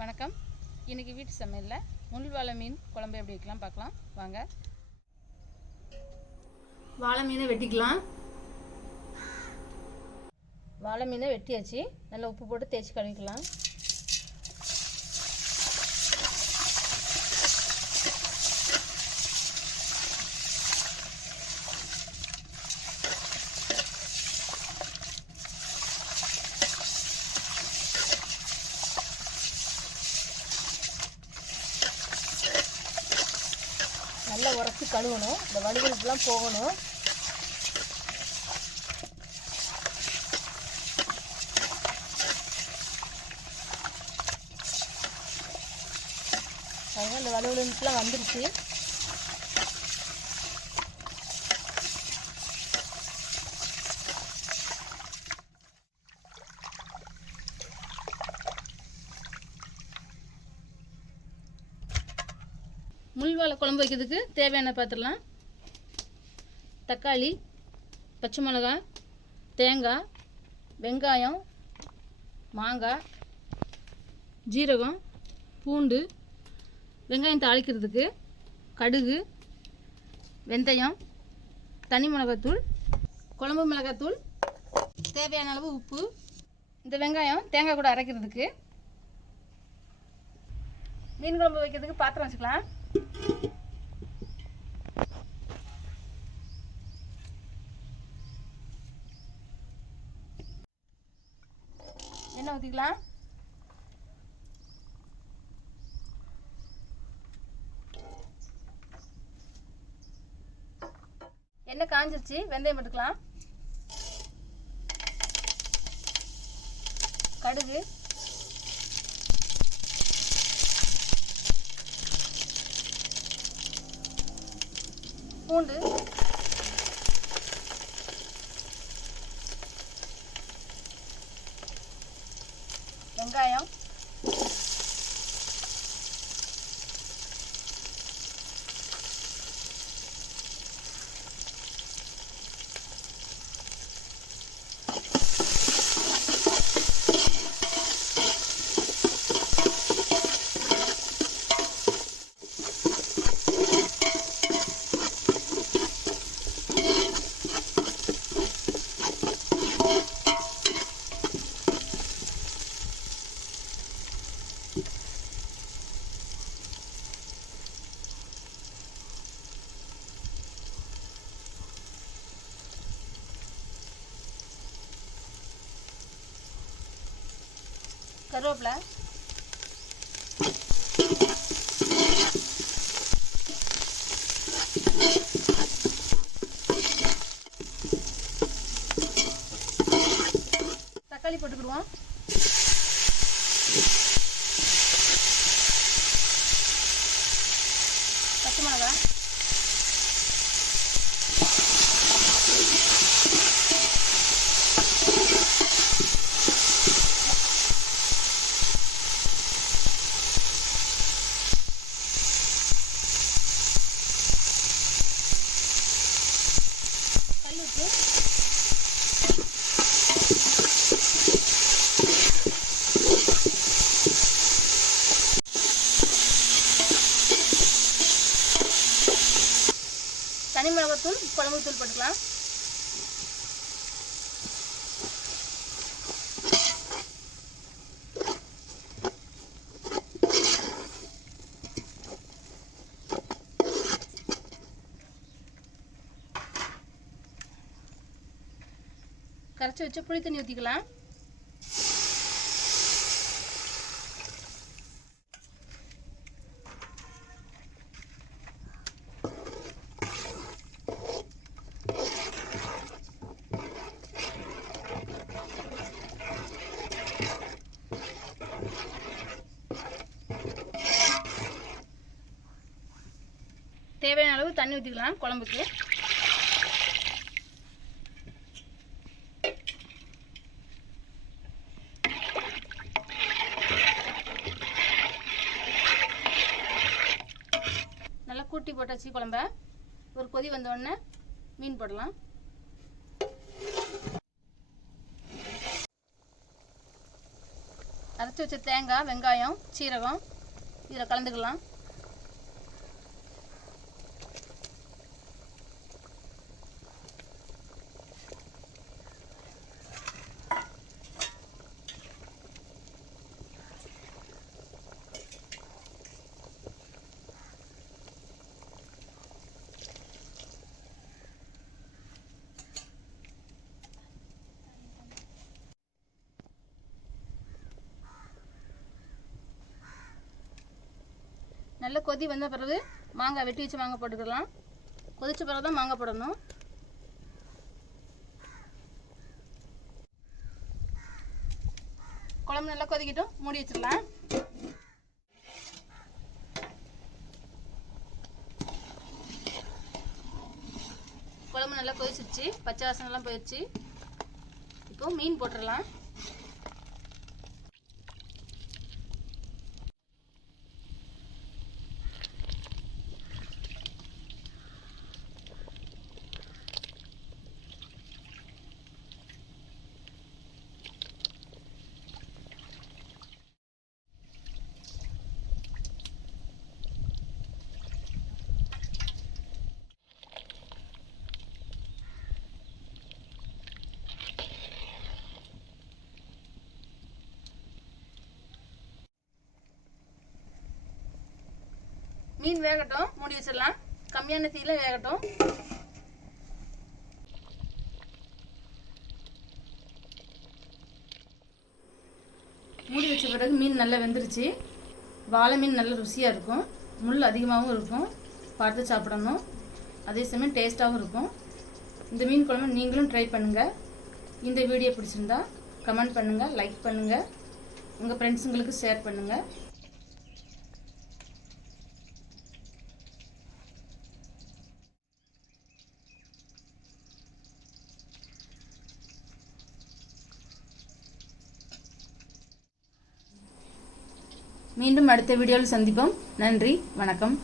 வணக்கம். இன்றைக்கி வீட்டு சமையலில் முள்வாழை மீன் குழம்பு எப்படி வைக்கலாம் பார்க்கலாம் வாங்க. வாழை மீனை வெட்டிக்கலாம். வாழை மீனை வெட்டியாச்சு. நல்லா உப்பு போட்டு தேய்ச்சி கழுவிக்கலாம். நல்லா உரச்சி கழுவணும். இந்த வழுவழுப்புலாம் போகணும். பாருங்க, இந்த வழுவழுப்புலாம் வந்துருச்சு. முள்வாழை குழம்பு வைக்கிறதுக்கு தேவையான பார்த்துடலாம். தக்காளி, பச்சை மிளகாய், தேங்காய், வெங்காயம், மாங்காய், ஜீரகம், பூண்டு, வெங்காயம் தாளிக்கிறதுக்கு, கடுகு, வெந்தயம், தனி மிளகாத்தூள், குழம்பு மிளகாத்தூள், தேவையான அளவு உப்பு. இந்த வெங்காயம் தேங்காய் கூட அரைக்கிறதுக்கு. மீன் குழம்பு வைக்கிறதுக்கு பாத்திரம் வச்சுக்கலாம். எண்ணெய் ஊற்றிக்கலாம். எண்ணெய் காஞ்சிருச்சு. வெந்தயம் போட்டுக்கலாம். கடுகு, பூண்டு, வெங்காயம், கருவேப்பிலை, தக்காளி போட்டுக்கிடுவோம். பச்சை மிளகாய், தனி மிளகாத்தூள், குழம்பு தூள் போட்டுக்கலாம். கரைச்சி வச்சு புளி தண்ணி ஊற்றிக்கலாம். தேவையான அளவு தண்ணி ஊற்றிக்கலாம் குழம்புக்கு. நல்லா கூட்டி போட்டாச்சு குழம்ப. ஒரு கொதி வந்த உடனே மீன் போடலாம். அரைச்சி வச்ச தேங்காய், வெங்காயம், சீரகம் இதில் கலந்துக்கலாம். நல்ல கொதி வந்த பிறகு மாங்காய் வெட்டி வச்சு மாங்காய் போட்டுக்கலாம். கொதிச்ச பிறகு தான் மாங்காய் போடணும். குழம்பு நல்லா கொதிக்கட்டும், மூடி வச்சிடலாம். குழம்பு நல்லா கொதிச்சிருச்சு, பச்சை வாசனைலாம் போயிடுச்சு. இப்போ மீன் போட்டுடலாம். மீன் வேகட்டும், மூடி வச்சிடலாம். கம்மியான தீயில வேகட்டும். மூடி வச்ச பிறகு மீன் நல்லா வெந்துருச்சு. வாழை மீன் நல்ல ருசியாக இருக்கும், முள் அதிகமாகவும் இருக்கும், பார்த்து சாப்பிடணும். அதே சமயம் டேஸ்ட்டாகவும் இருக்கும். இந்த மீன் குழம்பு நீங்களும் ட்ரை பண்ணுங்கள். இந்த வீடியோ பிடிச்சிருந்தா கமெண்ட் பண்ணுங்கள், லைக் பண்ணுங்கள், உங்கள் ஃப்ரெண்ட்ஸுங்களுக்கு ஷேர் பண்ணுங்கள். மீண்டும் அடுத்த வீடியோவில் சந்திப்போம். நன்றி, வணக்கம்.